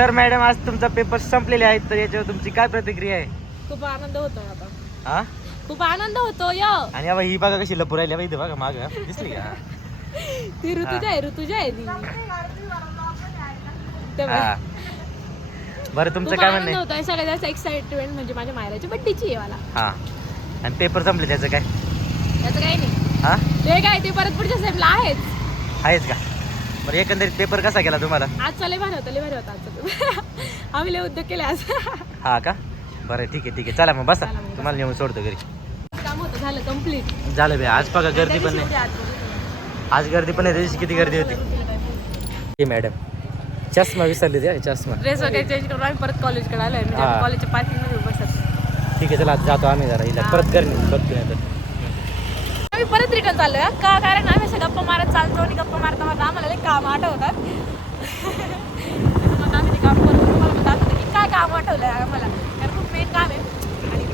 तर मॅडम आज तुमचा पेपर संपलेले आहेत तर याच्यावर तुमची काय प्रतिक्रिया आहे? खूप आनंद होतो आता. हा? खूप आनंद होतो य. आणि आता ही बघा कशी लपू राहिली इथं बघा माग. दिसली का? ती ऋतुजा आहे ऋतुजा आहे ती. हा. बरं तुमचं खूप काय आनंद म्हणणं आहे? होतो सगळ्यात जास्त एक्साइटमेंट म्हणजे माझ्या मायराची बड्डेची आहे मला. हा. आणि पेपर संपले त्याचं काय? त्याचं काही नाही. हा? ते काय ते परत पुढच्या सेमला आहेच. आहेच का? बरं एकंदरीत पेपर कसा गेला तुम्हाला? आजचा लय भारी होता लय भारी होता आजचा पेपर. आम्ही लय उद्योग केले आज. हा का? बरं ठीक आहे ठीक आहे. चला मग बसा. चला मग. तुम्हाला नेऊन सोडतो घरी. काम होतं झालं कंप्लीट झालं बे आज बघा गर्दी पण नाही. आज गर्दी पण नाही त्याची किती गर्दी होती. हे मॅडम चष्मा विसरले ते चष्मा. ड्रेस वगैरे चेंज करून आम्ही परत कॉलेजकडे आलोय. म्हणजे हा. कॉलेजच्या पार्किंगमध्ये बसत. ठीक आहे चला जातो आम्ही जरा हिला हा. परत करणे बघतो नाही चाललोय हा. का? कारण आम्ही अशा गप्पा मारत चालतो आणि गप्पा मारता मारता आम्हाला काम आठवतात. मग आम्ही ते काम करून तुम्हाला दाखवतो की काय काम आठवलंय आम्हाला. कारण खूप मेन काम आहे. आणि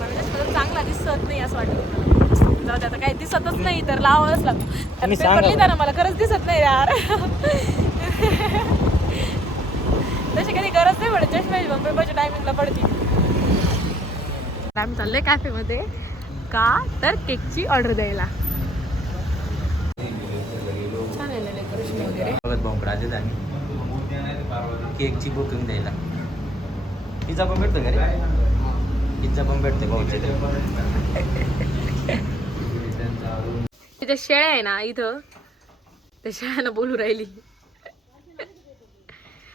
मला चांगला दिसत नाही असं वाटतं मला जाऊ आता काही दिसतच नाही तर लावावंच लागतं. पेपर लिहिताना मला खरंच दिसत नाही यार. तशी कधी गरज नाही पडत पण पेपरच्या टायमिंगला पडते. आम्ही चाललोय कॅफेमध्ये का? तर केकची ऑर्डर द्यायला छान आहे डेकोरेशन आलेत आम्ही केकची बुकिंग द्यायला. पिझ्झा पण भेटतो का रे पिझ्झा पण भेटते भाऊच्या तिथे शेळ्या आहे ना इथं. त्या शेळ्यानं बोलू राहिली.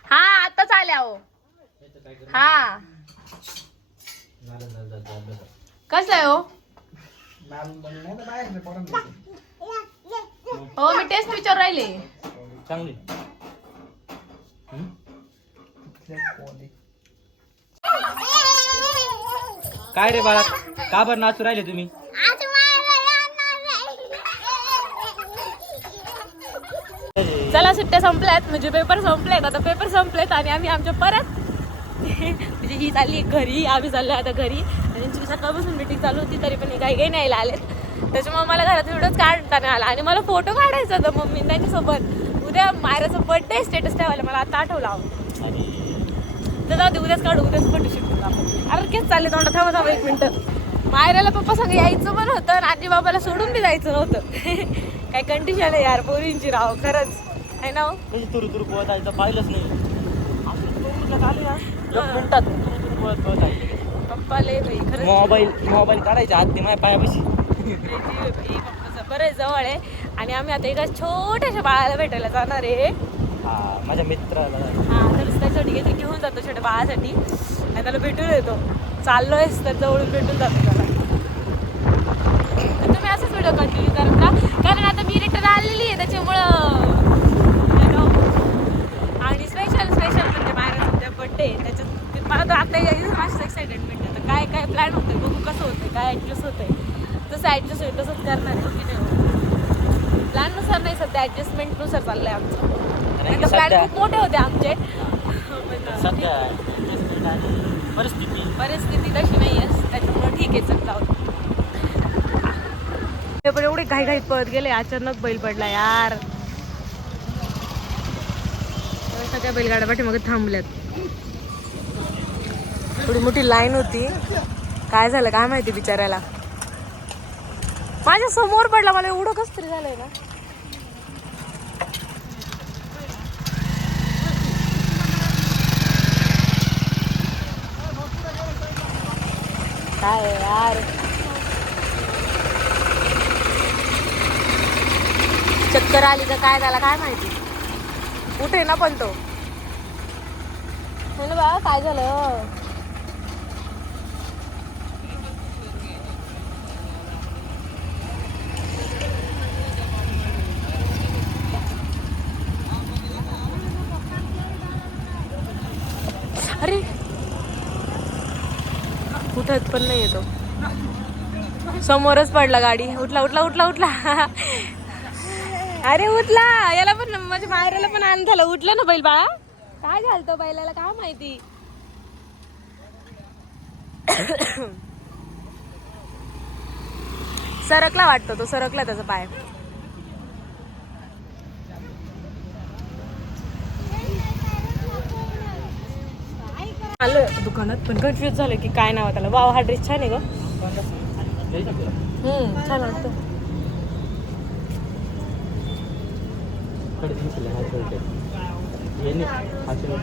हा आताच आल्या हो. हा. कसं आहे हो? हो मी टेस्ट विचार राहिले. चांगली. काय रे बाळा? का बरं नाचू राहिले तुम्ही? चला सुट्ट्या संपल्यात. म्हणजे पेपर संपलेत. आता पेपर संपलेत आणि आम्ही आमच्या परत म्हणजे ही चालली घरी. आम्ही चाललो आता घरी. आणि तुमच्या सकाळपासून मिटिंग चालू होती तरी पण काही काही नाही आलेत. त्याच्यामुळे मला घरात व्हिडिओच काढता नाही आला. आणि मला फोटो काढायचा होता मम्मी त्यांच्यासोबत. उद्या मायराचा बर्थडे स्टेटस ठेवायला मला आता आठवला. तर जाऊ दे उद्याच काढू उद्याच फोटो शूट करू आपण. अरे केस चालले तोंडा थांबा थांबा एक मिनिटं. मायराला पप्पा सांग यायचं पण होतं आणि आजी बाबाला सोडून बी जायचं नव्हतं. काय कंडिशन आहे यार पोरींची राव खरंच. आहे ना हो? कशी तुरु तुरु पळत आहे तर पाहिलंच नाही. पप्पा लय बाई खरंच. मोबाईल मोबाईल काढायचा ते माझ्या पायापाशी. बरं जवळ आहे. आणि आम्ही आता एका छोट्याशा बाळाला भेटायला जाणार आहे. हा माझ्या मित्राला. हा तर त्याच्यासाठी काहीतरी घेऊन जातो छोट्या बाळासाठी. आणि त्याला भेटून येतो. चाललोयच तर जवळून भेटून जातो त्याला. तुम्ही असंच व्हिडिओ कंटिन्यू करत राहा कारण आता मी रिटर्न आलेली आहे त्याच्यामुळं. आणि स्पेशल स्पेशल म्हणजे सध्या बड्डे त्याच्यात ते मला तर आता एक्साइटेडमेंट आता काय काय प्लॅन होतंय? बघू कसं होतंय? काय ॲडजस्ट होतंय? तसं ॲडजस्ट होईल तसंच करणार आहे. की नाही प्लॅननुसार नाही सध्या ॲडजस्टमेंटनुसार चाललंय आमचं. कारण की प्लॅन खूप मोठे होते आमचे. सध्या परिस्थिती. परिस्थिती तशी नाही आहे. त्याच्यामुळे ठीक आहे चल जाऊ पण एवढे घाई घाईत पळत गेले अचानक बैल पडला यार. सगळ्या बैलगाड्या पाठीमागे थांबल्यात. थोडी मोठी लाईन होती. काय झालं काय माहिती बिचाऱ्याला? माझ्यासमोर पडला मला एवढं कस तरी झालंय ना. काय यार? चक्कर आली तर काय झाला काय माहिती? कुठे ना पण तो? हो बा काय झालं अरे उठत पण नाही येतो. समोरच पडला गाडी. उठला उठला उठला उठला. अरे उठला. याला पण म्हणजे माझ्या मायराला पण आनंद झाला. उठला ना बैल बाळा. काय झालं बैलाला? काय माहिती? सरकला वाटतो तो. सरकला त्याचा पाय. आलं दुकानात पण कन्फ्युज झालं की काय नाव त्याला. वाव हा ड्रेस छान आहे ग. हम्म छान वाटतं.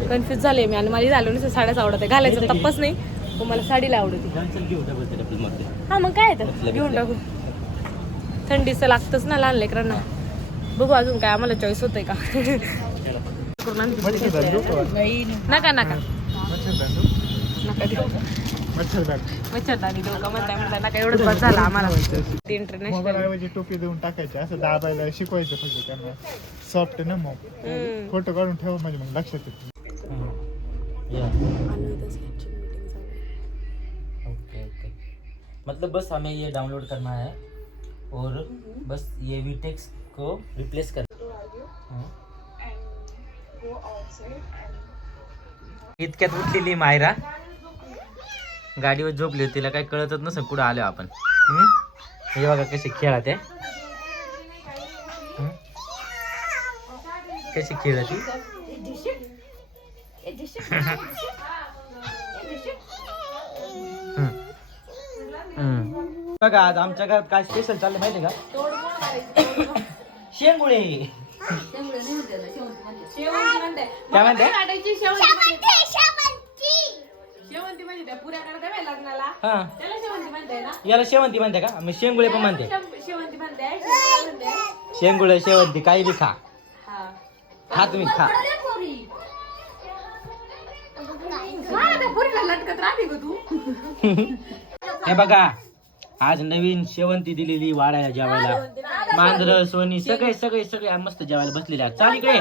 कन्फ्युज झाले मी. आणि मला झालो नाही साड्याच आवडत आहे. घालायचं तप्पच नाही पण मला साडीला आवडते हा मग काय तर घेऊन टाकू. थंडीचं लागतच ना लहान लेकरांना. बघू अजून काय आम्हाला चॉईस होतंय का. नका नका. नका देऊ. मच्छरदाणी देऊ का? म्हणताय म्हणताय नका एवढंच बस झालं आम्हाला. मोबाईल इंटरनॅशनल ऐवजी टोपी देऊन टाकायचे असं दाबायला शिकवायचं फक्त त्यांना. सॉफ्ट ना मग. फोटो काढून ठेवा म्हणजे मग लक्षात येतं. Okay okay. मतलब बस हमें ये डाउनलोड करना है और बस ये वीटेक्स को रिप्लेस कर हं. इतक्यात उठलेली मायरा. गाडीवर झोपली होती तिला काही कळतच नसेल कुठं आलो आपण. हं? हे बघा कसे खेळत आहे. हं? कशी खेळत ती. बघा आज आमच्या घरात काय स्पेशल चाललं माहिती का? शेंगुळे. काय म्हणते? म्हणजे त्या पुऱ्या करता बाई लग्नाला? हा. त्याला शेवंती म्हणते ना? याला शेवंती म्हणते का? मी शेंगुळे पण म्हणते. शेव- शेवंती म्हणते शेवंती म्हणते शेंगुळे शेवंती काही बी खा. हा. खा तुम्ही खा. हा, त्या पुरीला लटकत राहते ग तू. हे बघा आज नवीन शेवंती दिलेली वाड्या जेवायला. मांजर सोनी सगळे सगळे सगळे मस्त जेवायला बसलेले आहेत. चाल इकडे.